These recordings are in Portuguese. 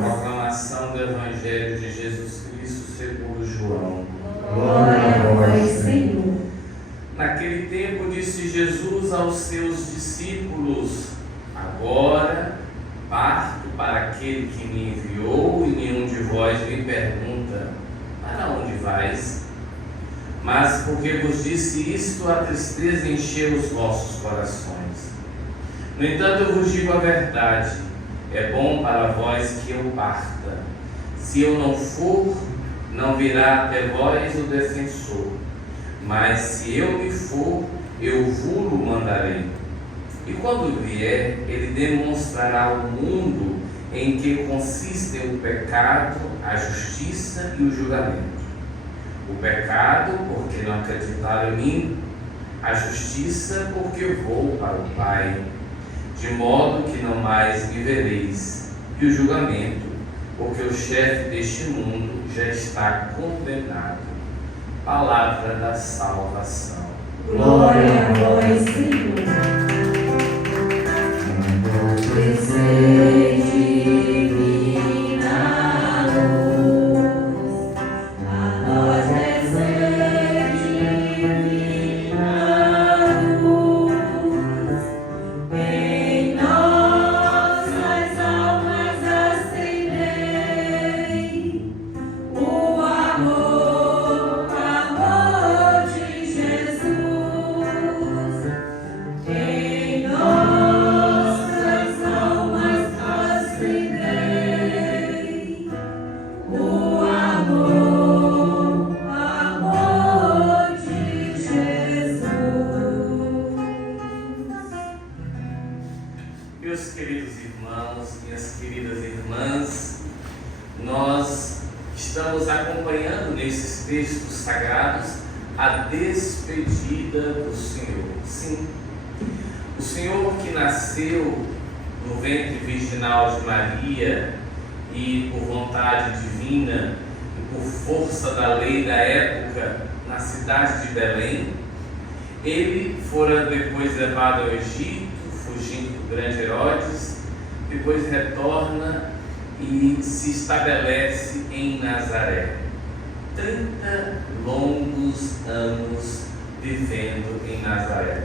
Proclamação do Evangelho de Jesus Cristo segundo João. Glória a vós, Senhor. Naquele tempo disse Jesus aos seus discípulos: Agora parto para aquele que me enviou, e nenhum de vós me pergunta: Para onde vais? Mas porque vos disse isto, a tristeza encheu os vossos corações. No entanto, eu vos digo a verdade: é bom para vós que eu parta. Se eu não for, não virá até vós o defensor. Mas se eu me for, eu vos mandarei. E quando vier, ele demonstrará ao mundo em que consistem o pecado, a justiça e o julgamento. O pecado, porque não acreditaram em mim; a justiça, porque vou para o Pai, de modo que não mais me vereis; e o julgamento, porque o chefe deste mundo já está condenado. Palavra da salvação. Glória a vós, Senhor. Descei divina luz, a nós descei divina luz, em nossas almas acendei o amor de Jesus, em nossas almas acendei o amor de Jesus. Meus queridos irmãos, minhas queridas irmãs, nós estamos acompanhando nesses textos sagrados a despedida do Senhor. Sim, o Senhor que nasceu no ventre virginal de Maria e por vontade divina e por força da lei da época na cidade de Belém, ele fora depois levado ao Egito, fugindo do grande Herodes, depois retorna e se estabelece em Nazaré. 30 longos anos vivendo em Nazaré.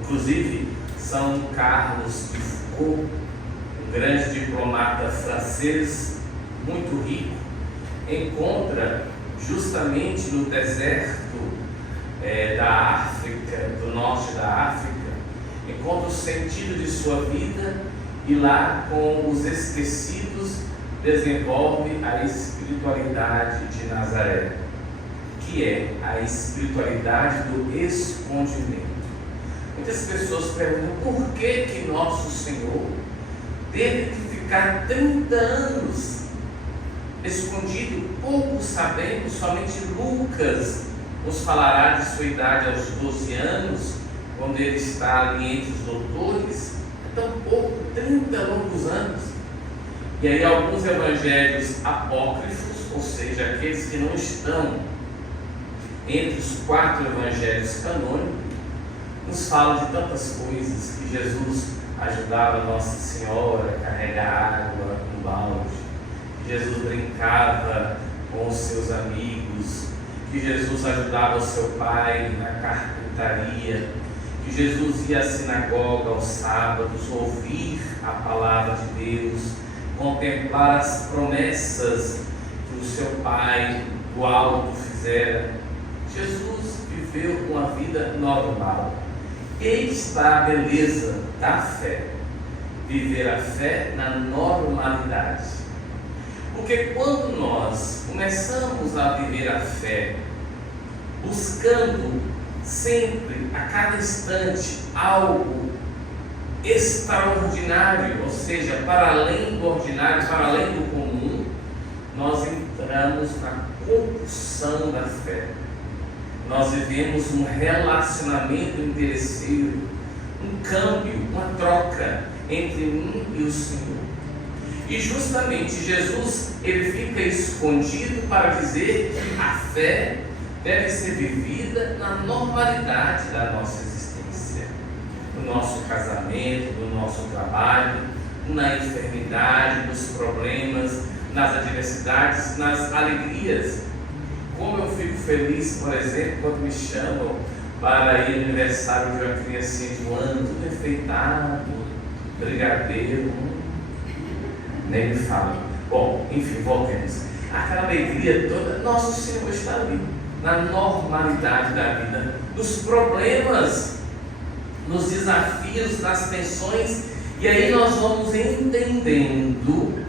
Inclusive, São Carlos de Foucault, um grande diplomata francês muito rico, encontra justamente no deserto da África, do norte da África, encontra o sentido de sua vida, e lá, com os esquecidos, desenvolve a espiritualidade de Nazaré, que é a espiritualidade do escondimento. Muitas pessoas perguntam por que nosso Senhor teve que ficar 30 anos escondido. Pouco sabemos, somente Lucas nos falará de sua idade aos 12 anos, quando ele está ali entre os doutores. Tão pouco, 30 longos anos. E aí alguns evangelhos apócrifos, ou seja, aqueles que não estão entre os 4 evangelhos canônicos, nos falam de tantas coisas, que Jesus ajudava Nossa Senhora a carregar água no balde, que Jesus brincava com os seus amigos, que Jesus ajudava o seu pai na carpintaria, que Jesus ia à sinagoga aos sábados, ouvir a palavra de Deus, contemplar as promessas que o seu pai do alto fizera. Jesus viveu uma vida normal. Eis está a beleza da fé, viver a fé na normalidade. Porque quando nós começamos a viver a fé, buscando sempre, a cada instante, algo extraordinário, ou seja, para além do ordinário, para além do comum, nós entramos na compulsão da fé. Nós vivemos um relacionamento interesseiro, um câmbio, uma troca entre mim e o Senhor. E justamente Jesus, ele fica escondido para dizer que a fé deve ser vivida na normalidade da nossa existência, no nosso casamento, no nosso trabalho, na enfermidade, nos problemas, nas adversidades, nas alegrias. Como eu fico feliz, por exemplo, quando me chamam para ir no aniversário de uma criancinha de um ano, tudo enfeitado, brigadeiro, nem me fala. Bom, enfim, voltemos. Aquela alegria toda, nosso Senhor está ali, na normalidade da vida, nos problemas, nos desafios, nas tensões, e aí nós vamos entendendo,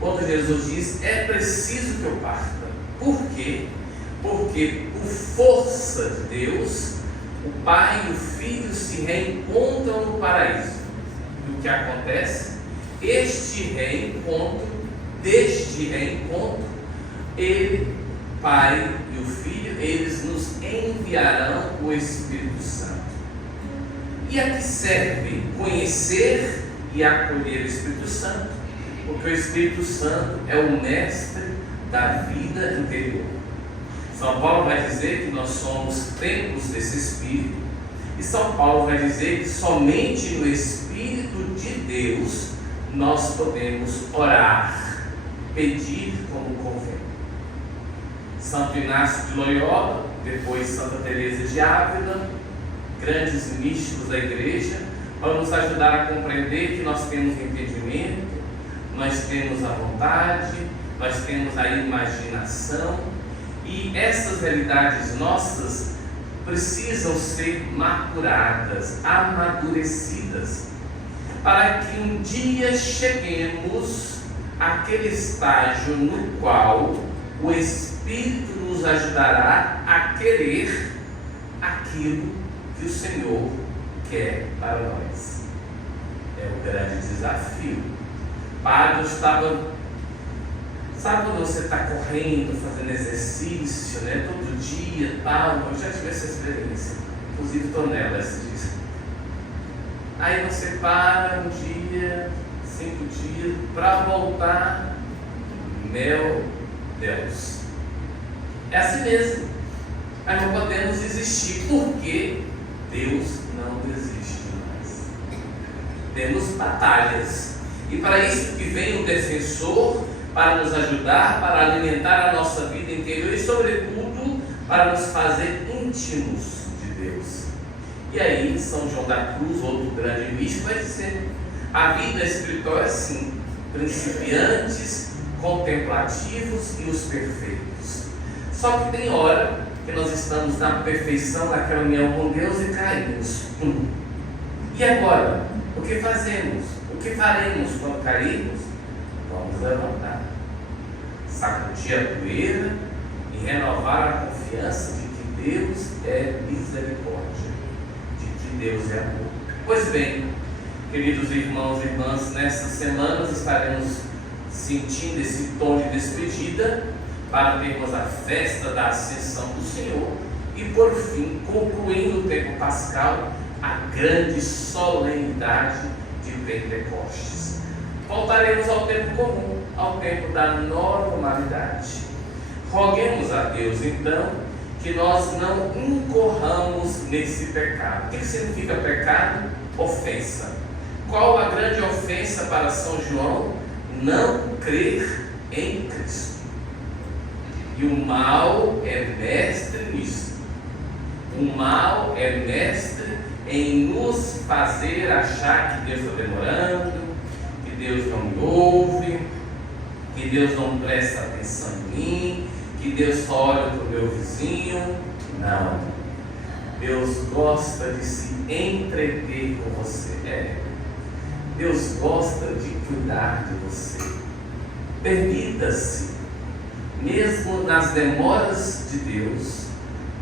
quando Jesus diz, é preciso que eu parta. Por quê? Porque por força de Deus, o Pai e o Filho se reencontram no paraíso. E o que acontece? Deste reencontro, ele, Pai e o Filho, eles nos enviarão o Espírito Santo. E a que serve conhecer e acolher o Espírito Santo? Porque o Espírito Santo é o mestre da vida interior. São Paulo vai dizer que nós somos templos desse Espírito, e São Paulo vai dizer que somente no Espírito de Deus nós podemos orar, pedir como convém. Santo Inácio de Loyola, depois Santa Teresa de Ávila, grandes místicos da igreja, vão nos ajudar a compreender que nós temos entendimento, nós temos a vontade, nós temos a imaginação, e essas realidades nossas precisam ser maturadas, amadurecidas, para que um dia cheguemos àquele estágio no qual o Espírito nos ajudará a querer aquilo que o Senhor quer para nós. É o grande desafio. Padre, eu estava... Sabe quando você está correndo, fazendo exercício, né? Todo dia, tal, eu já tive essa experiência. Inclusive estou nela esse dia. Aí você para um dia, 5 dias, para voltar. Meu Deus. É assim mesmo. Mas não podemos desistir, porque Deus não desiste de nós. Temos batalhas. E para isso que vem o defensor, para nos ajudar, para alimentar a nossa vida interior e, sobretudo, para nos fazer íntimos de Deus. E aí, São João da Cruz, outro grande místico, vai dizer: a vida espiritual é assim, principiantes, contemplativos e os perfeitos. Só que tem hora que nós estamos na perfeição, naquela união com Deus, e caímos. E agora? O que fazemos? O que faremos quando cairmos? Vamos levantar, sacudir a poeira e renovar a confiança de que Deus é misericórdia, de que Deus é amor. Pois bem, queridos irmãos e irmãs, nessas semanas estaremos sentindo esse tom de despedida para termos a festa da Ascensão do Senhor e, por fim, concluindo o tempo pascal, a grande solenidade de Pentecostes. Voltaremos ao tempo comum, ao tempo da normalidade. Roguemos a Deus, então, que nós não incorramos nesse pecado. O que significa pecado? Ofensa. Qual a grande ofensa para São João? Não crer em Cristo. E o mal é mestre nisso. O mal é mestre em nos fazer achar que Deus está demorando, que Deus não me ouve, que Deus não presta atenção em mim, que Deus só olha para o meu vizinho. Não. Deus gosta de se entreter com você. Deus gosta de cuidar de você. Permita-se, mesmo nas demoras de Deus,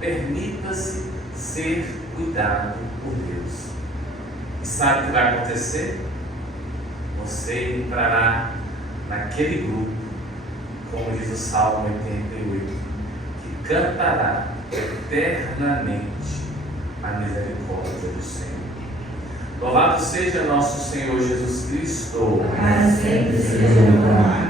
permita-se ser cuidado por Deus. E sabe o que vai acontecer? Você entrará naquele grupo, como diz o Salmo 88, que cantará eternamente a misericórdia do Senhor. Louvado seja nosso Senhor Jesus Cristo. Para sempre seja louvado.